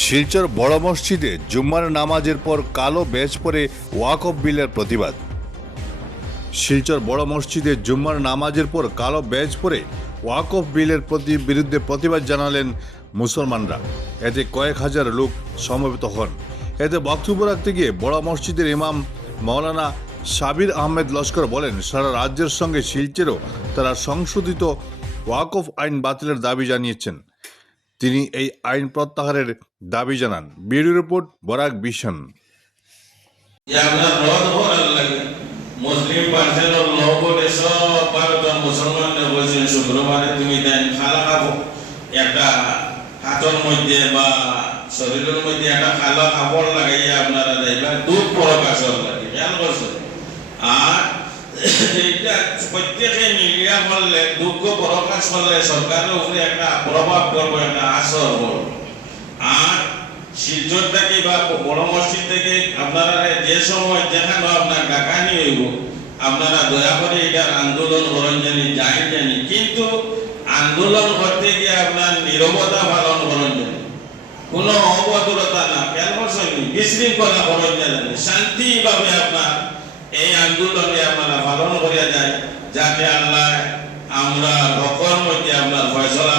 শিলচর বড় মসজিদে জুম্মার নামাজের পর কালো ব্যাজ পরে ওয়াকফ বিলের প্রতিবাদ। শিলচর বড় মসজিদে জুম্মার নামাজের পর কালো ব্যাজ পরে ওয়াকফ বিলের বিরুদ্ধে প্রতিবাদ জানালেন মুসলমানরা। এতে কয়েক হাজার লোক সমবেত হন। এতে বক্তব্য রাখতে গিয়ে বড় মসজিদের ইমাম মাওলানা সাবির আহমেদ লস্কর বলেন, সারা রাজ্যের সঙ্গে শিলচরেও তারা সংশোধিত ওয়াকফ আইন বাতিলের দাবি জানিয়েছেন। তিনি এই আইন প্রত্যাহারের দাবি জানান। ব্যুরো রিপোর্ট, বরাক বিশন। মুসলিম পার্সেন্টের লোকরে সব ভারতের মুসলমানরা বলছেন শুক্রবারে তুমি দেন খালা খাবো, একটা হাতের মধ্যে বা শরীরের মধ্যে একটা খালা কাপড় লাগাইয়া আপনারা দেখবেন দুধ প্রকাশন লাগে, খেয়াল করছেন। আর এইটা প্রত্যেকে মিলিয়া করলে, দুঃখ প্রকাশ করলে সরকারের উপরে একটা প্রভাব পড়বে, একটা আসর পড়বে। আর শিলচর থেকে বা বড় মসজিদ থেকে আপনারা যে সময় যেখানে আপনার ডাকানি হইব, আপনারা দয়া করে এটার আন্দোলন করেন জানি, কিন্তু আন্দোলন করতে গিয়ে আপনার নীরবতা পালন করেন জানি, কোনো অবদূরতা না, খেয়াল করছেন, বিশৃঙ্খলা করেন জানি, শান্তিভাবে আপনার এই আন্দোলনে আপনারা পালন করিয়া যায়, যাতে আল্লাহ আমরা হকের মধ্যে আপনার ফয়সলা